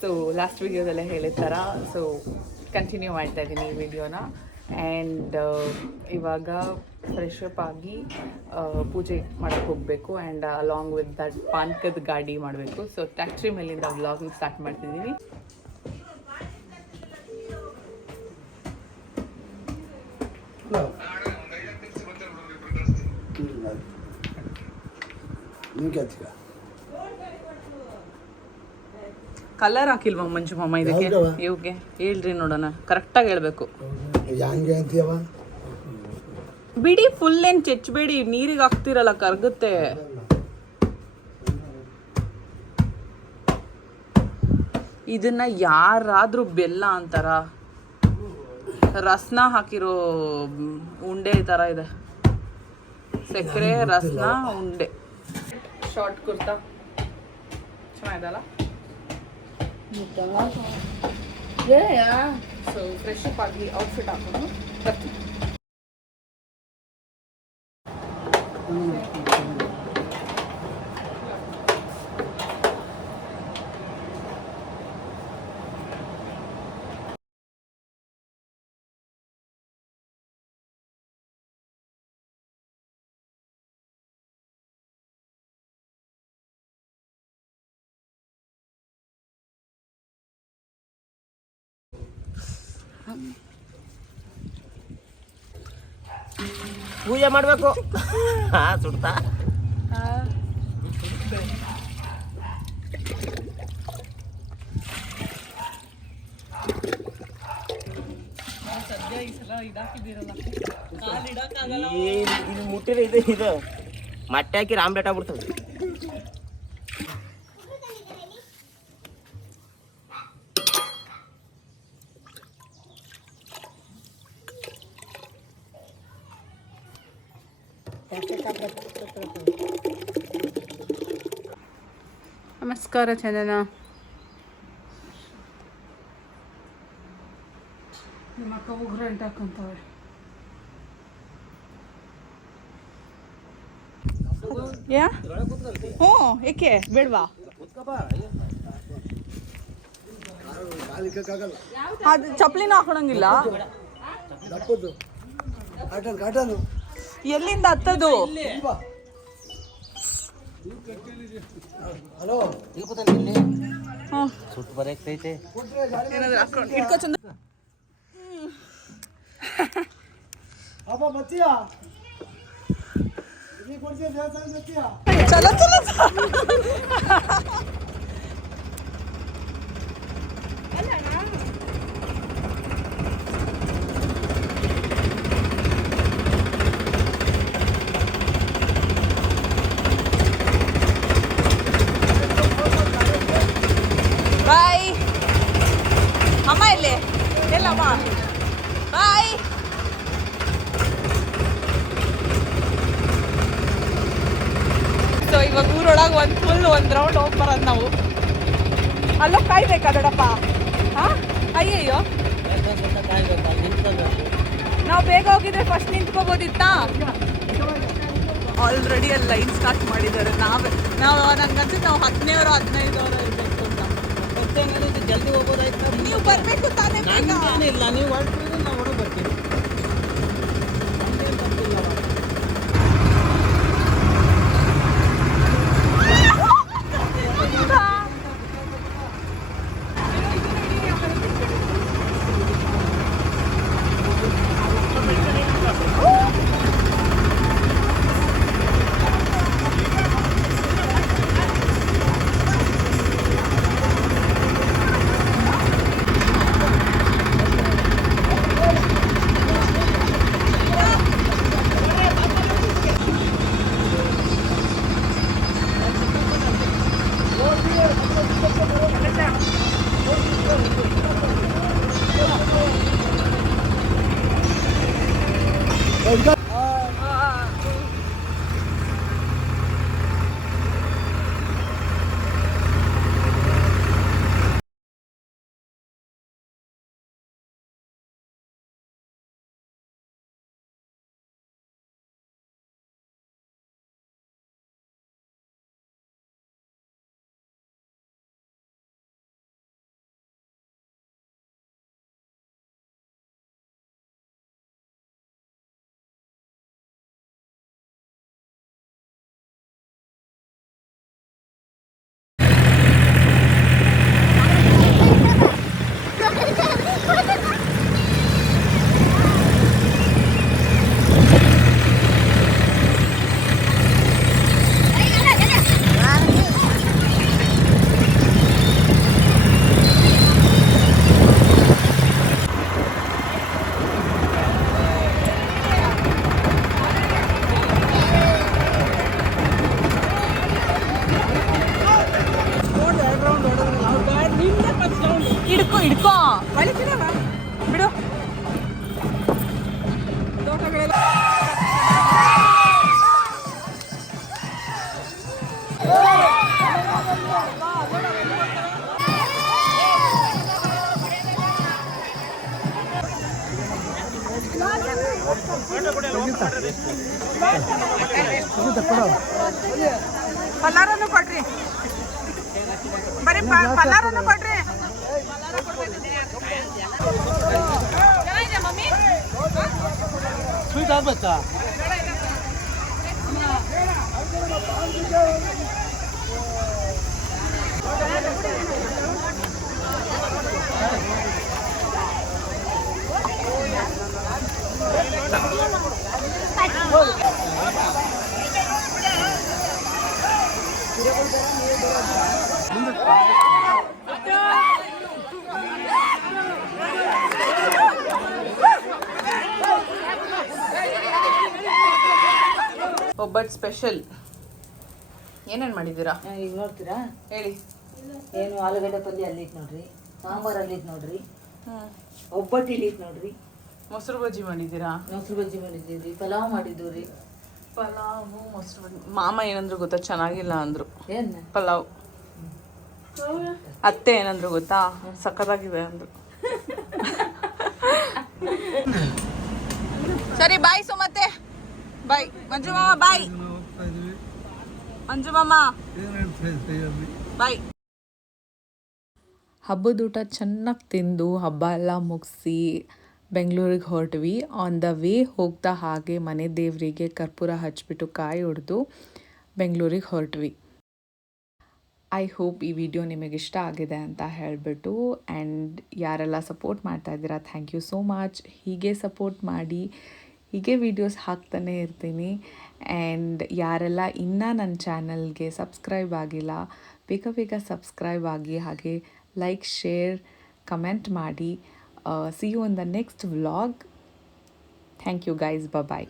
So last ವೀಡಿಯೋದಲ್ಲೇ ಹೇಳಿದ ಥರ so continue ಮಾಡ್ತಾ ಇದ್ದೀನಿ ಈ ವಿಡಿಯೋನ. ಆ್ಯಂಡ್ ಇವಾಗ ಫ್ರೆಶ್ ಅಪ್ ಆಗಿ ಪೂಜೆ ಮಾಡೋಕ್ಕೆ ಹೋಗಬೇಕು. ಆ್ಯಂಡ್ ಅಲಾಂಗ್ ವಿತ್ ದಟ್ ಪಾನ್ಕದ ಗಾಡಿ ಮಾಡಬೇಕು. ಸೊ ಟ್ಯಾಕ್ಟ್ರಿ ಮೇಲಿಂದ ವ್ಲಾಗ್ನ ಸ್ಟಾರ್ಟ್ ಮಾಡ್ತಿದ್ದೀನಿ. ಕಲರ್ ಹಾಕಿಲ್ವಾ ಮಂಜು ಮಾಮ ಇದಕ್ಕೆ? ಇವಕ್ಕೆ ಹೇಳ್ರಿ ನೋಡೋಣ, ಕರೆಕ್ಟಾಗಿ ಹೇಳ್ಬೇಕು. ಬಿಡಿ, ಫುಲ್ ಏನು ಚೆಚ್ಚಬೇಡಿ, ನೀರಿಗೆ ಹಾಕ್ತಿರಲ್ಲ ಕರ್ಗುತ್ತೆ. ಇದನ್ನ ಯಾರಾದ್ರೂ ಬೆಲ್ಲ ಅಂತಾರ? ರಸ್ನ ಹಾಕಿರೋ ಉಂಡೆ ಥರ ಇದೆ, ಸಕ್ಕರೆ ರಸ್ನ ಉಂಡೆ. ಶಾರ್ಟ್ ಕುರ್ತಾ ಚೆನ್ನಾಗಿದಲ್ಲ. ಸೊ ಫ್ರೆಶ್ ಅಪ್ ಆಗಿ ಔಟ್ಫಿಟ್ ಹಾಕೊಂಡು ಬರ್ತೀನಿ. ಪೂಜೆ ಮಾಡಬೇಕು. ಸುಡ್ತಾ ಇದು ಮುಟ್ಟಿರ ಇದು ಮೊಟ್ಟೆ ಹಾಕಿ ಆಮ್ಲೆಟ್ ಆಗ್ಬಿಡ್ತದೆ. ನಮಸ್ಕಾರ ಚಂದನ. ನಿಮ್ಮ ಅಕ್ಕ ಉಗ್ರಂಟ ಹಾಕೊಂತವಳೆ. ಹ್ಞೂ, ಏಕೆ ಬೇಡವಾ? ಅದು ಚಪ್ಪಲಿನ ಹಾಕೊಳಂಗಿಲ್ಲ. ಎಲ್ಲಿಂದ ಹತ್ತದು? ಸುಟ್ಟು ಬರೈತೆ. ಇಟ್ಕೋ ಚಂದ. ಚಲೋ ಚಲೋ ಬಾಯ್ ಅಮ್ಮ. ಇಲ್ಲಿ ಎಲ್ಲಮ್ಮ ಬಾಯ್. ಸೊ ಇವಾಗ ಊರೊಳಗೆ ಒಂದು ರೌಂಡ್ ಹೋಗಿ ಬರೋದು ನಾವು. ಅಲ್ಲೋ ಕಾಯ್ಬೇಕಾ ದೊಡ್ಡಪ್ಪ? ಹಾಂ, ಅಯ್ಯಯ್ಯೋ, ನಾವು ಬೇಗ ಹೋಗಿದ್ರೆ ಫಸ್ಟ್ ನಿಂತ್ಕೋಬೋದಿತ್ತಾ? ಆಲ್ರೆಡಿ ಅಲ್ಲಿ ಲೈನ್ ಸ್ಟಾರ್ಟ್ ಮಾಡಿದ್ದಾರೆ. ನಾವು ನಂಗೆ ಅನ್ಸುತ್ತೆ ನಾವು 10ನೇವರು 15ವರು ಇರಬೇಕು ಅಂತ. ಮತ್ತೆ ಜಲ್ದಿ ಹೋಗೋದಾಯ್ತು. ನೀವು ಬರಬೇಕು ತಾನೇ? ಇಲ್ಲ, ನೀವು ಹೊರಟ್ರೆ ನಾವು ಹೊರಗೆ ಬರ್ತೀವಿ. ಪಲಾರನು ಕೊಡ್ರಿ, ಬರೀ ಪಲಾರನು ಕೊಡ್ರಿ. ಸ್ವೀಟ್ ಆಗ್ಬೇಕಾ? ಒಬ್ಬಟ್ಟು ಸ್ಪೆಷಲ್ ಏನೇನು ಮಾಡಿದ್ದೀರಾ ಈಗ ನೋಡ್ತೀರಾ? ಹೇಳಿ. ಏನು ಆಲೂಗಡ್ಡೆ ಪಲ್ಯ ಅಲ್ಲಿತ್ತು ನೋಡ್ರಿ, ಸಾಂಬಾರು ಅಲ್ಲಿತ್ತು ನೋಡ್ರಿ, ಒಬ್ಬಟ್ಟು ಇಲ್ಲಿತ್ತು ನೋಡ್ರಿ, ಮೊಸರು ಬಜ್ಜಿ ಮಾಡಿದ್ದೀರಾ? ಮೊಸರು ಬಜ್ಜಿ ಮಾಡಿದ್ದೀವಿ, ಪಲಾವ್ ಮಾಡಿದ್ದು ರೀ. ಪಲಾವು ಮೊಸರು ಬಜ್ಜಿ. ಮಾಮ ಏನಂದ್ರು ಗೊತ್ತಾ, ಚೆನ್ನಾಗಿಲ್ಲ ಅಂದರು ಏನು ಪಲಾವ್. ಅತ್ತೆ ಏನಂದ್ರು ಗೊತ್ತಾ, ಸಖತ್ತಾಗಿದೆ ಅಂದ್ರು. ಸರಿ ಬಾಯ್ ಸುಮತ್ತೆ, ಬಾಯ್ ಮಂಜು ಮಾಮ, ಬಾಯ್ ಮಂಜು ಮಾಮ, ಬಾಯ್. ಹಬ್ಬದೂಟ ಚೆನ್ನಾಗಿ ತಿಂದು ಹಬ್ಬ ಎಲ್ಲ ಮುಗಿಸಿ ಬೆಂಗಳೂರಿಗೆ ಹೊರಟ್ವಿ. ಆನ್ ದ ವೇ ಹೋಗ್ತಾ ಹಾಗೆ ಮನೆ ದೇವರಿಗೆ ಕರ್ಪೂರ ಹಚ್ಬಿಟ್ಟು ಕಾಯಿ ಹೊಡೆದು ಬೆಂಗಳೂರಿಗೆ ಹೊರಟ್ವಿ. ಐ ಹೋಪ್ ಈ ವಿಡಿಯೋ ನಿಮಗೆ ಇಷ್ಟ ಆಗಿದೆ ಅಂತ ಹೇಳಿಬಿಟ್ಟು, ಆ್ಯಂಡ್ ಯಾರೆಲ್ಲ ಸಪೋರ್ಟ್ ಮಾಡ್ತಾ ಇದ್ದೀರಾ, ಥ್ಯಾಂಕ್ ಯು ಸೋ ಮಚ್. ಹೀಗೆ ಸಪೋರ್ಟ್ ಮಾಡಿ, ಹೀಗೆ ವೀಡಿಯೋಸ್ ಹಾಕ್ತಾನೆ ಇರ್ತೀನಿ. ಆ್ಯಂಡ್ ಯಾರೆಲ್ಲ ಇನ್ನೂ ನನ್ನ ಚಾನಲ್ಗೆ ಸಬ್ಸ್ಕ್ರೈಬ್ ಆಗಿಲ್ಲ, ಬೇಗ ಬೇಗ ಸಬ್ಸ್ಕ್ರೈಬ್ ಆಗಿ, ಹಾಗೆ ಲೈಕ್, ಶೇರ್, ಕಮೆಂಟ್ ಮಾಡಿ. See you in the next vlog. Thank you guys, bye.